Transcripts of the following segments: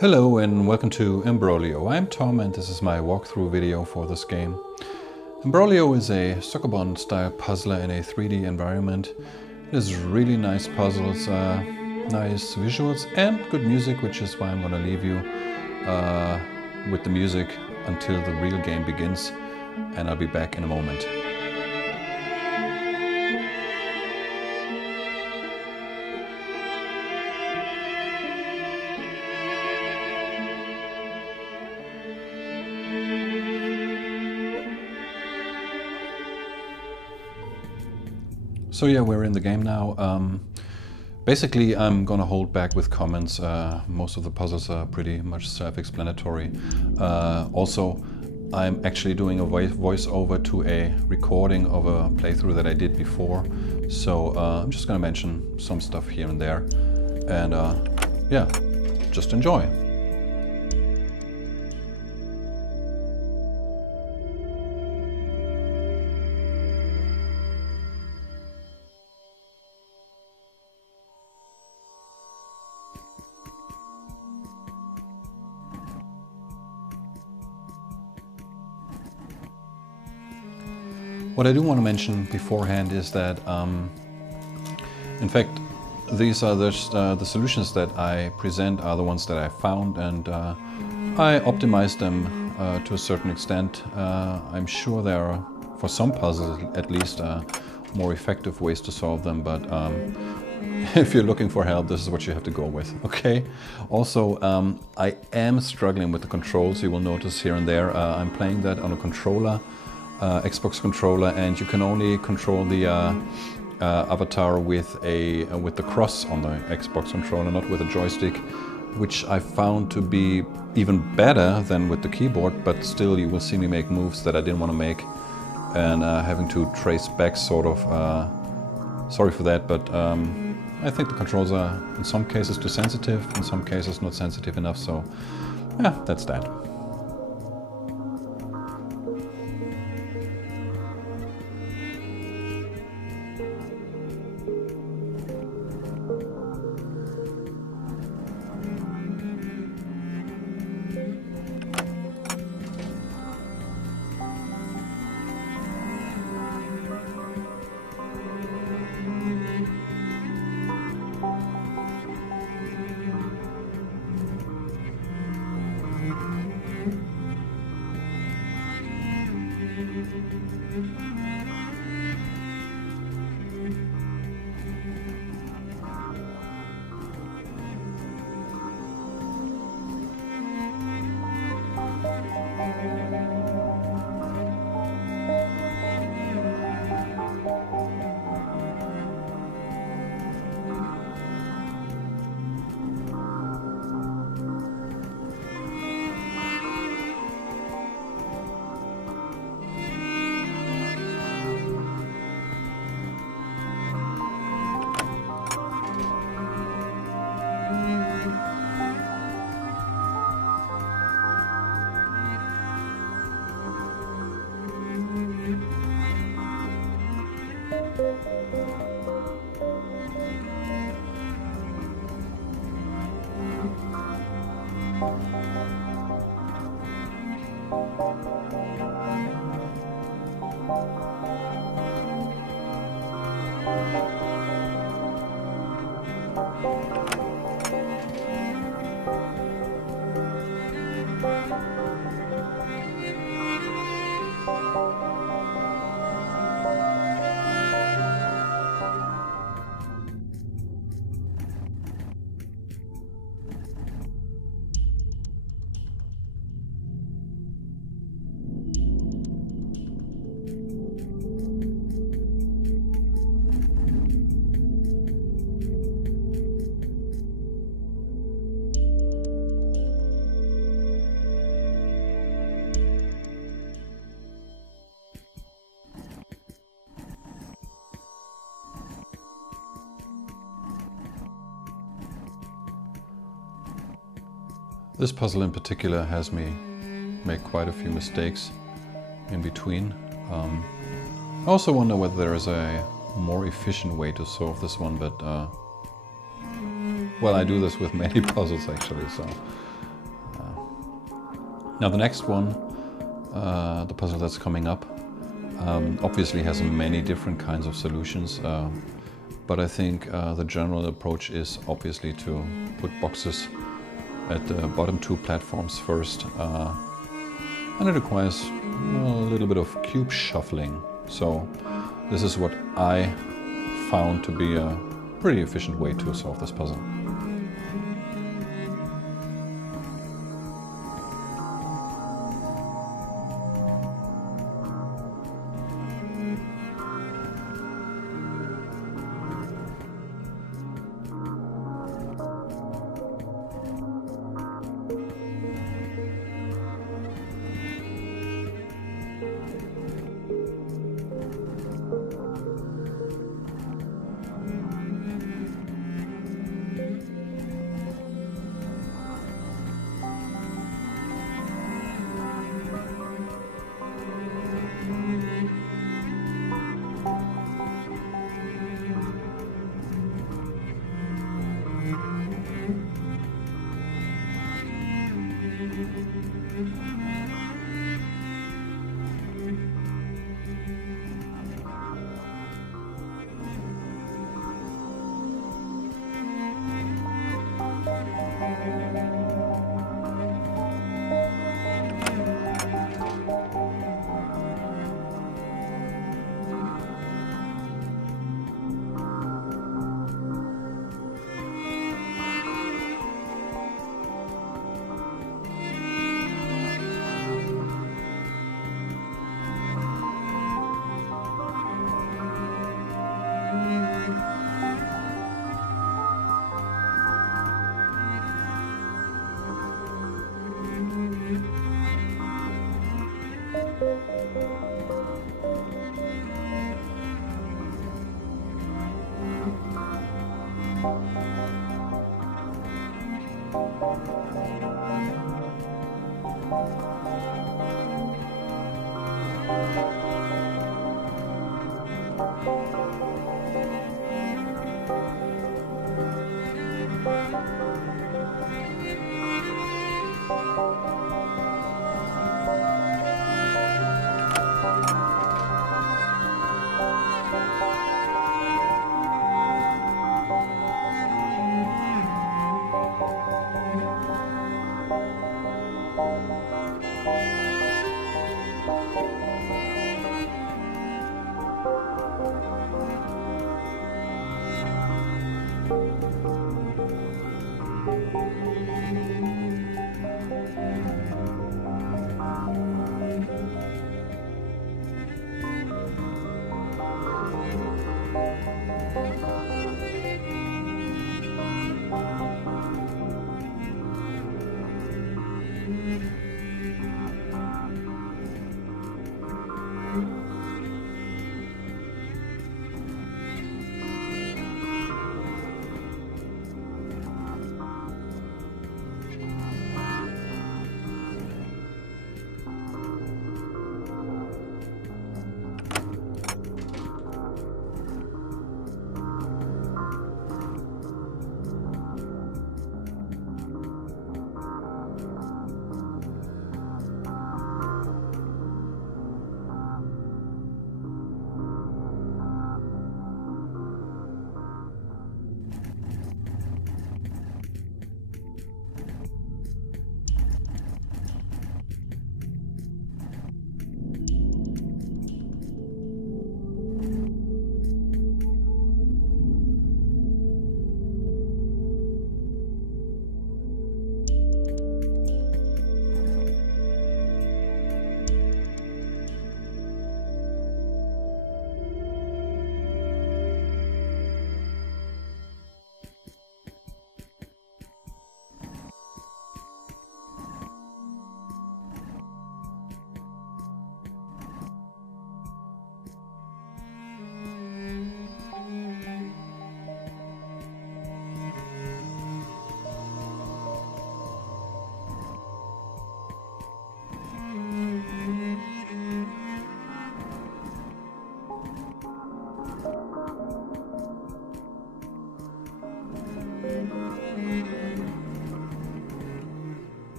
Hello and welcome to Imbroglio. I'm Tom and this is my walkthrough video for this game. Imbroglio is a sokoban-style puzzler in a 3D environment. It has really nice puzzles, nice visuals and good music, which is why I'm going to leave you with the music until the real game begins, and I'll be back in a moment. So yeah, we're in the game now. Basically, I'm gonna hold back with comments. Most of the puzzles are pretty much self-explanatory. Also, I'm actually doing a voiceover to a recording of a playthrough that I did before. So I'm just gonna mention some stuff here and there. And yeah, just enjoy. What I do want to mention beforehand is that, in fact, these are the solutions that I present are the ones that I found, and I optimized them to a certain extent. I'm sure there are, for some puzzles at least, more effective ways to solve them, but if you're looking for help, this is what you have to go with, okay? Also, I am struggling with the controls. You will notice here and there, I'm playing that on a controller. Xbox controller, and you can only control the avatar with the cross on the Xbox controller, not with a joystick, which I found to be even better than with the keyboard, but still you will see me make moves that I didn't want to make, and having to trace back sort of. Sorry for that, but I think the controls are in some cases too sensitive, in some cases not sensitive enough, so yeah, that's that. This puzzle in particular has me make quite a few mistakes in between. I also wonder whether there is a more efficient way to solve this one, but well, I do this with many puzzles actually, so Now the next one, the puzzle that's coming up, obviously has many different kinds of solutions, but I think the general approach is obviously to put boxes at the bottom two platforms first, and it requires a little bit of cube shuffling. So this is what I found to be a pretty efficient way to solve this puzzle.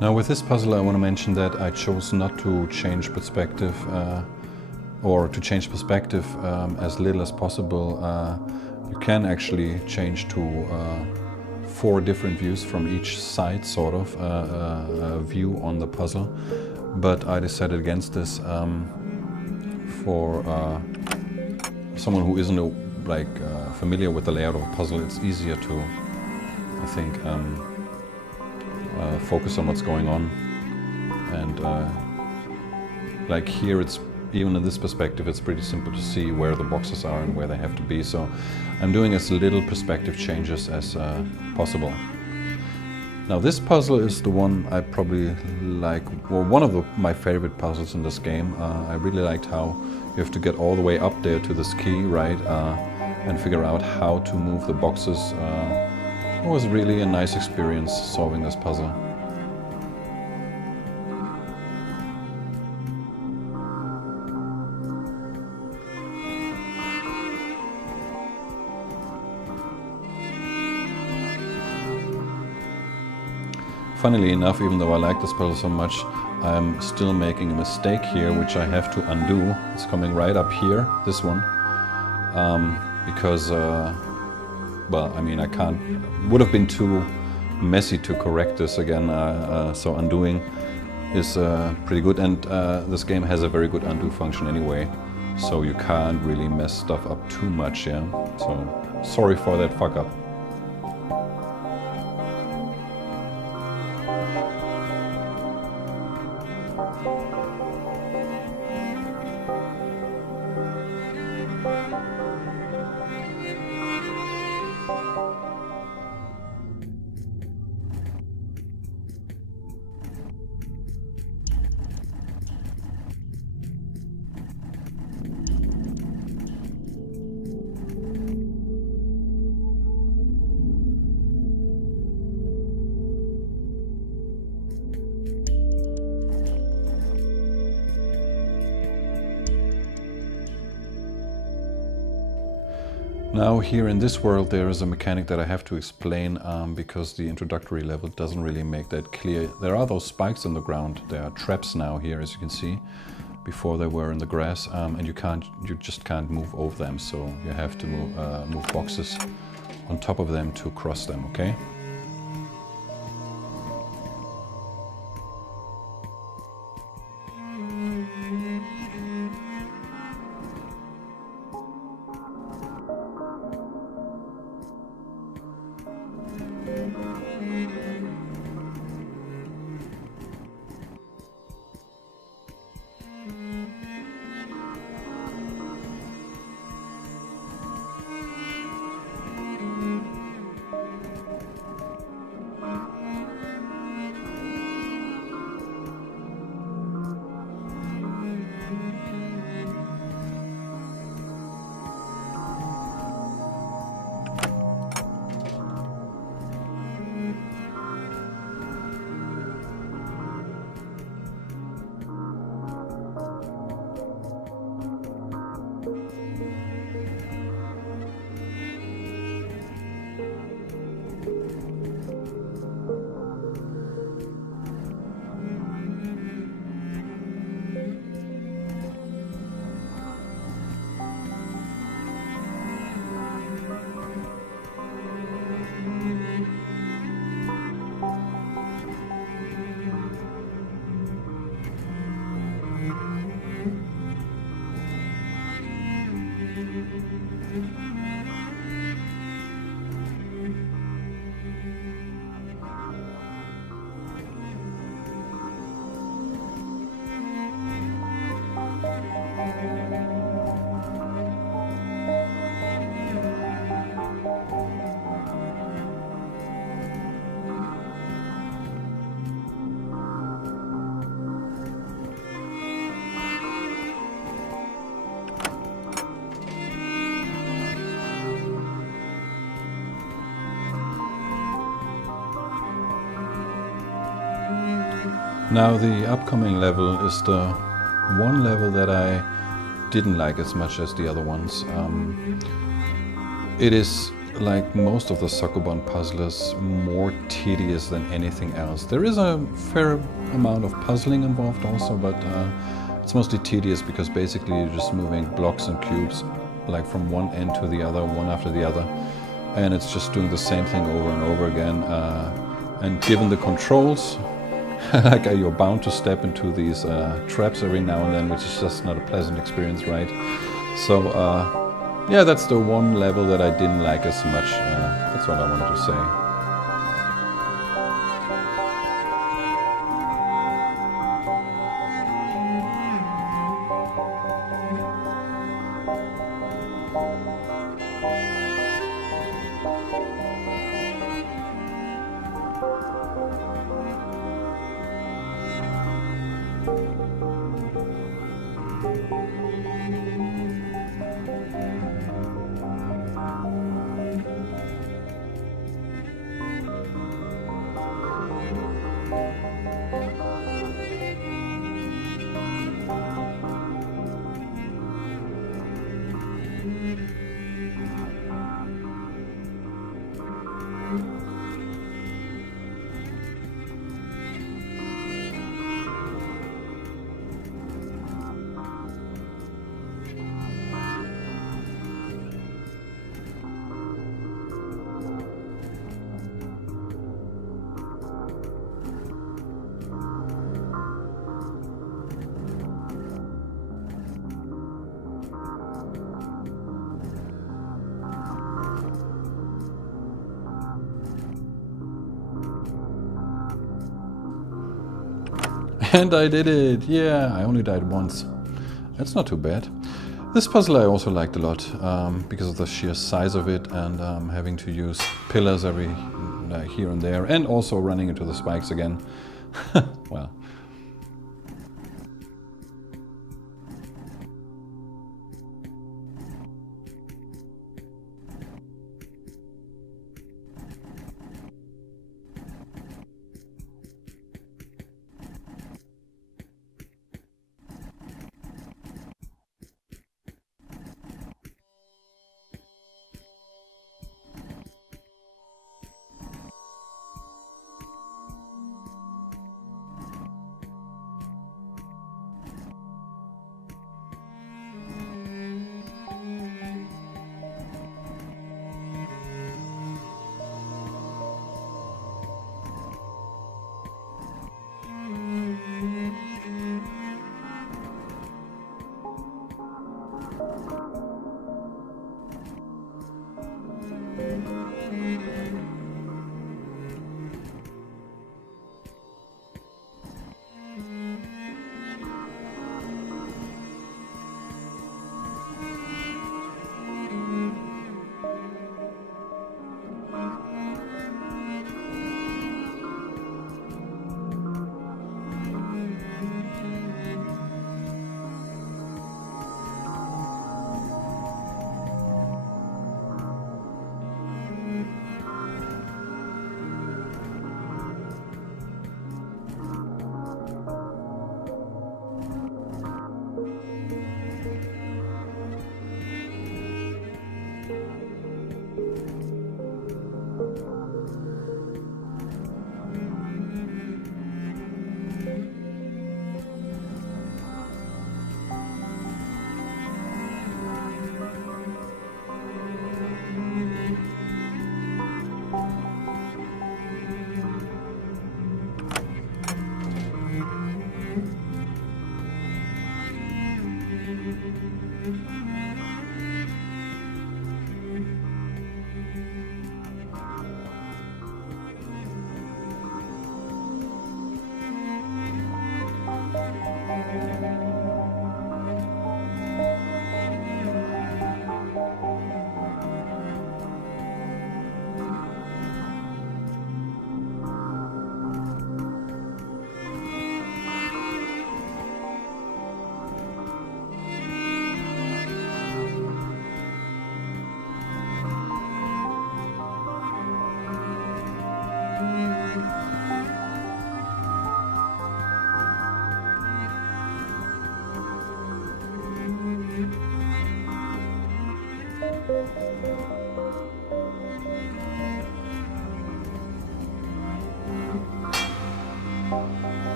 Now with this puzzle I want to mention that I chose not to change perspective or to change perspective as little as possible. You can actually change to 4 different views from each side, sort of view on the puzzle, but I decided against this for someone who isn't familiar with the layout of a puzzle. It's easier to, I think, focus on what's going on. And like here, it's even in this perspective, it's pretty simple to see where the boxes are and where they have to be. So I'm doing as little perspective changes as possible. Now this puzzle is the one I probably like, well, one of my favorite puzzles in this game. I really liked how you have to get all the way up there to this key, right, and figure out how to move the boxes. It was really a nice experience solving this puzzle. Funnily enough, even though I like this puzzle so much, I'm still making a mistake here, which I have to undo. It's coming right up here, this one, because, well, I mean, I can't, would have been too messy to correct this again, so undoing is pretty good, and this game has a very good undo function anyway, so you can't really mess stuff up too much, yeah? So, sorry for that fuck up. Now here in this world there is a mechanic that I have to explain because the introductory level doesn't really make that clear. There are those spikes on the ground. There are traps now here, as you can see. Before they were in the grass, and you just can't move over them, so you have to move boxes on top of them to cross them, okay? Now the upcoming level is the one level that I didn't like as much as the other ones. It is like most of the sokoban puzzlers, more tedious than anything else. There is a fair amount of puzzling involved also, but it's mostly tedious because basically you're just moving blocks and cubes like from one end to the other, one after the other, and it's just doing the same thing over and over again. And given the controls, like you're bound to step into these traps every now and then, which is just not a pleasant experience, right? So yeah, that's the one level that I didn't like as much. That's all I wanted to say. And I did it! Yeah, I only died once. That's not too bad. This puzzle I also liked a lot because of the sheer size of it and having to use pillars every here and there, and also running into the spikes again. Well.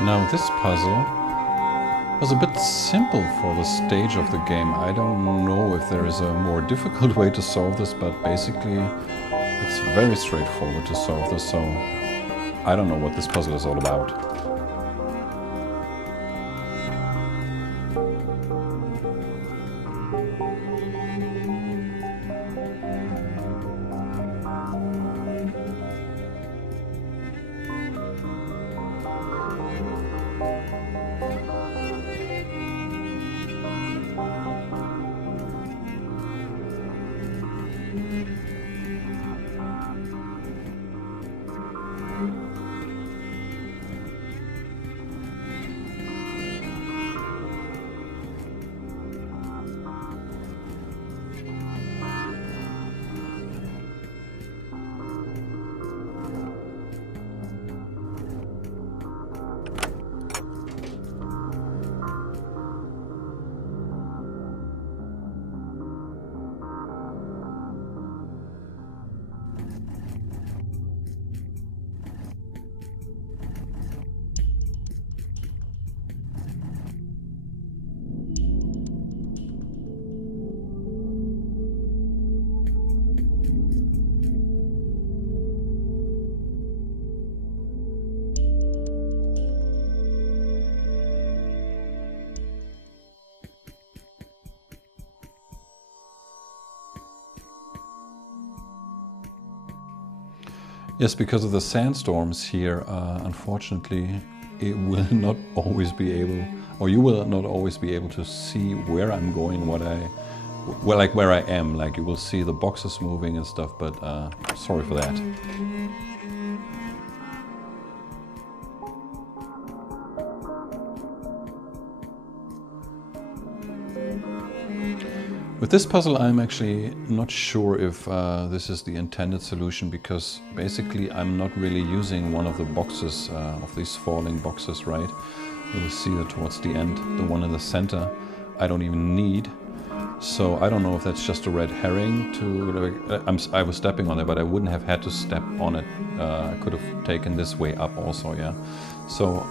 Now this puzzle was a bit simple for the stage of the game. I don't know if there is a more difficult way to solve this, but basically it's very straightforward to solve this, so I don't know what this puzzle is all about. Yes, because of the sandstorms here, unfortunately, it will not always be able, or you will not always be able to see where I'm going, like where I am. Like you will see the boxes moving and stuff, but sorry for that. With this puzzle, I'm actually not sure if this is the intended solution, because basically I'm not really using one of the boxes, of these falling boxes, right? You'll see that towards the end, the one in the center, I don't even need. So I don't know if that's just a red herring to... I was stepping on it, but I wouldn't have had to step on it. I could have taken this way up also, yeah. So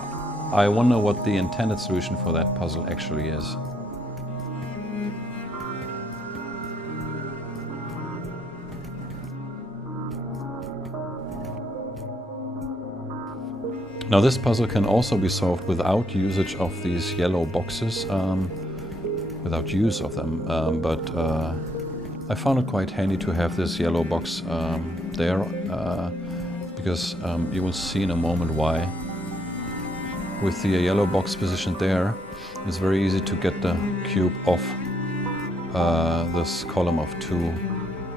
I wonder what the intended solution for that puzzle actually is. Now this puzzle can also be solved without usage of these yellow boxes, without use of them, but I found it quite handy to have this yellow box there, because you will see in a moment why. With the yellow box positioned there, it's very easy to get the cube off this column of 2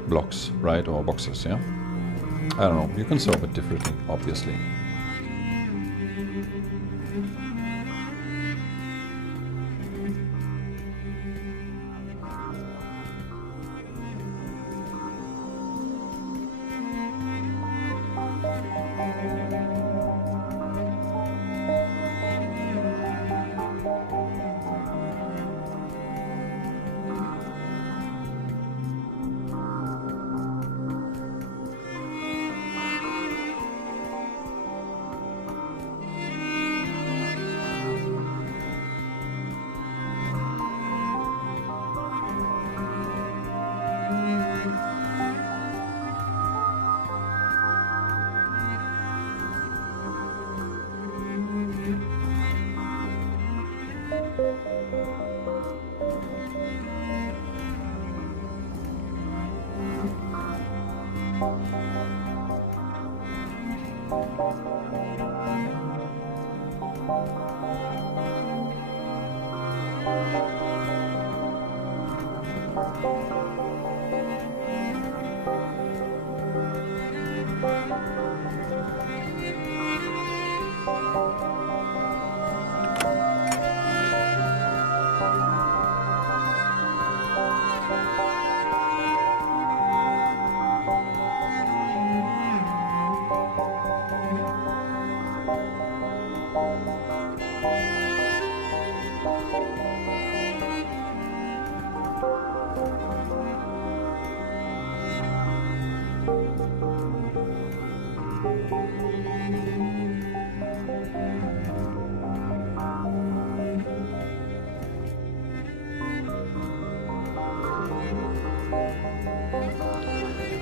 blocks, right, or boxes, yeah? I don't know, you can solve it differently, obviously.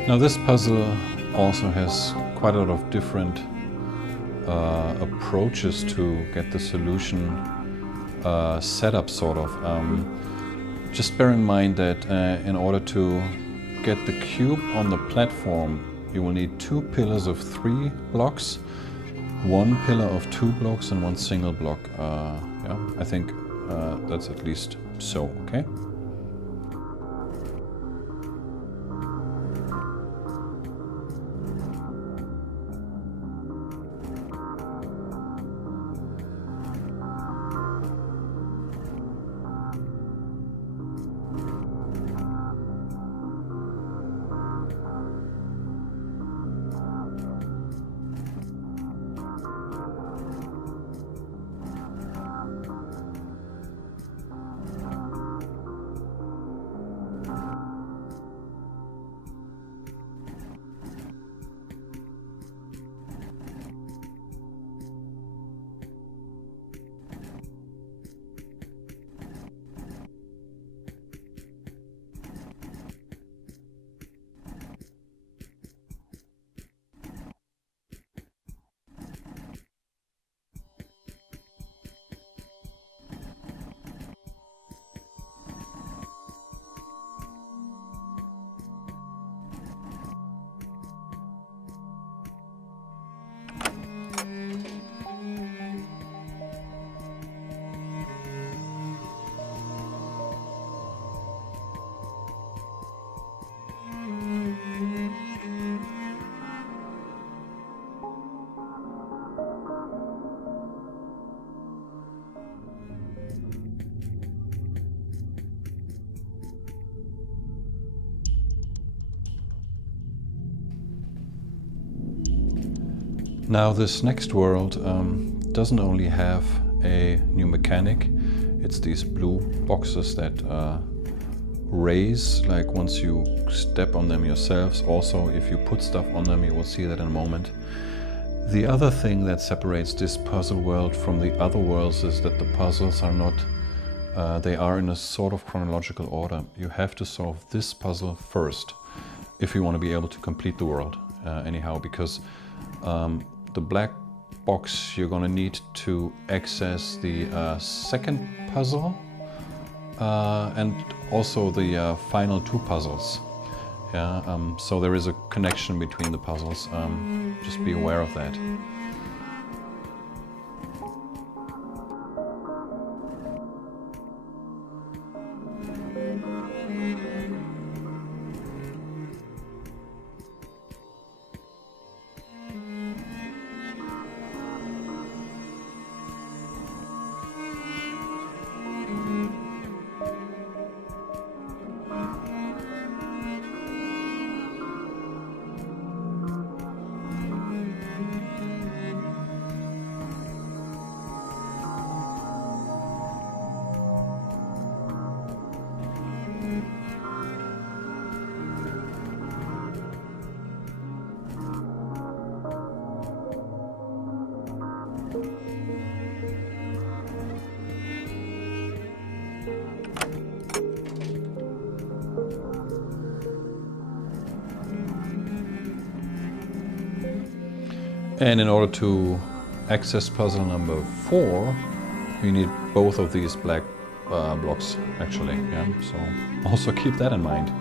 Now this puzzle also has quite a lot of different approaches to get the solution set up, sort of. Just bear in mind that in order to get the cube on the platform, you will need 2 pillars of 3 blocks, 1 pillar of 2 blocks and 1 single block. Yeah, I think that's at least so, okay? Now this next world doesn't only have a new mechanic, it's these blue boxes that raise, like once you step on them yourselves. Also, if you put stuff on them, you will see that in a moment. The other thing that separates this puzzle world from the other worlds is that the puzzles are not, they are in a sort of chronological order. You have to solve this puzzle first if you want to be able to complete the world anyhow, because the black box you're going to need to access the second puzzle and also the final 2 puzzles. Yeah, so there is a connection between the puzzles. Just be aware of that. And in order to access puzzle number 4, you need both of these black blocks, actually. Yeah? So also keep that in mind.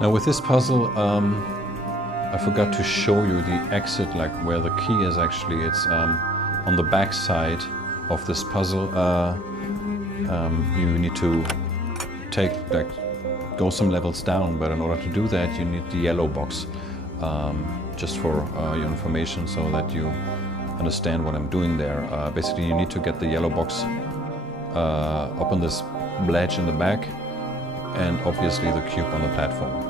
Now with this puzzle, I forgot to show you the exit, like where the key is actually. It's on the back side of this puzzle. You need to go some levels down, but in order to do that you need the yellow box. just for your information so that you understand what I'm doing there. Basically you need to get the yellow box up on this ledge in the back, and obviously the cube on the platform.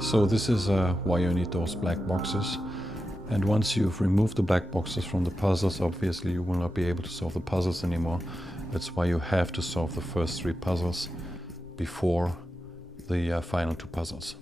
So this is why you need those black boxes. And once you've removed the black boxes from the puzzles, obviously you will not be able to solve the puzzles anymore. That's why you have to solve the first 3 puzzles before the final 2 puzzles.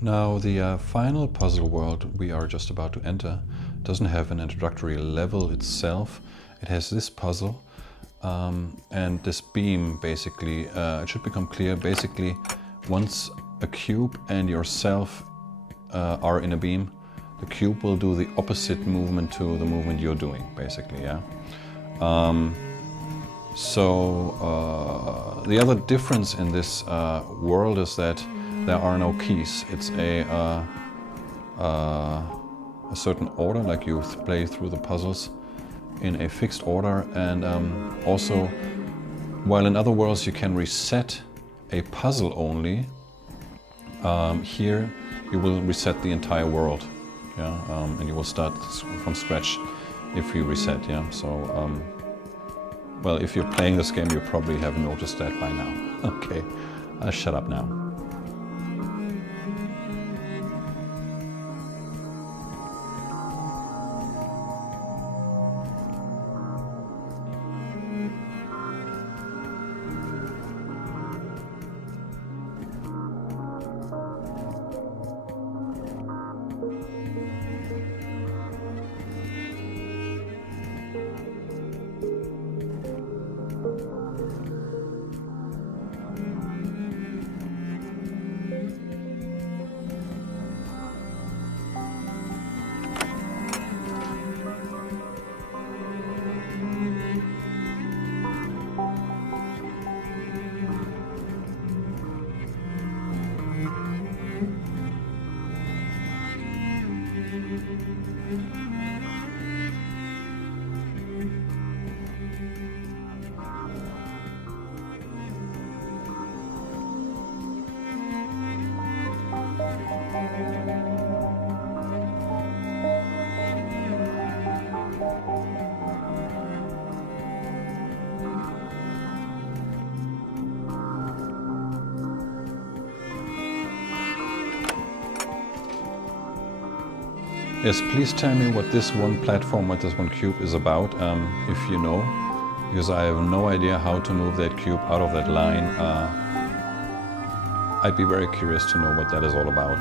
Now the final puzzle world we are just about to enter doesn't have an introductory level itself. It has this puzzle and this beam basically. It should become clear. Basically, once a cube and yourself are in a beam, the cube will do the opposite movement to the movement you're doing, basically, yeah? The other difference in this world is that there are no keys. It's a certain order, like you play through the puzzles in a fixed order, and also, while in other worlds you can reset a puzzle only, here you will reset the entire world, yeah, and you will start from scratch if you reset, yeah. So, well, if you're playing this game, you probably have noticed that by now. Okay, I'll shut up now. Yes, please tell me what this one platform, what this one cube is about, if you know, because I have no idea how to move that cube out of that line. I'd be very curious to know what that is all about.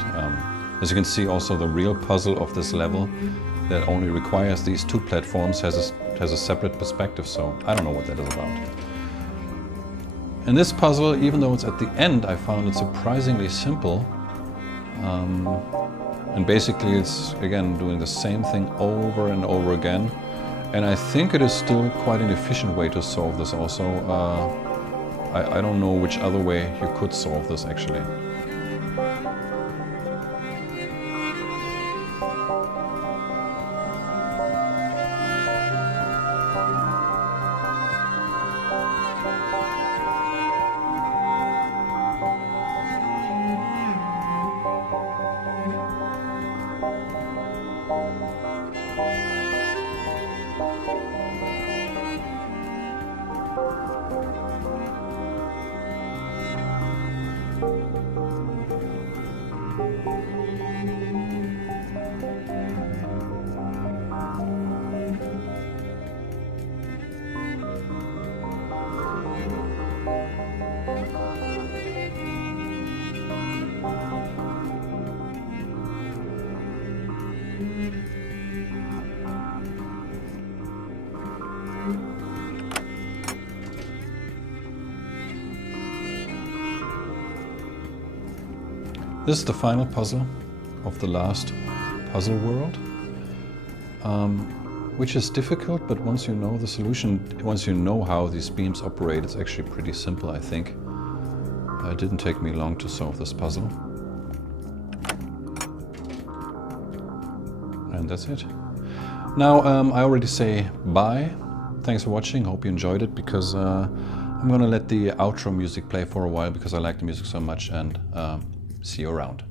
As you can see, also the real puzzle of this level that only requires these two platforms has a separate perspective, so I don't know what that is about. And this puzzle, even though it's at the end, I found it surprisingly simple. And basically it's, again, doing the same thing over and over again. And I think it is still quite an efficient way to solve this also. I don't know which other way you could solve this, actually. This is the final puzzle of the last puzzle world, which is difficult, but once you know the solution, once you know how these beams operate, it's actually pretty simple, I think. It didn't take me long to solve this puzzle. And that's it. Now, I already say bye. Thanks for watching, hope you enjoyed it, because I'm gonna let the outro music play for a while because I like the music so much, and see you around.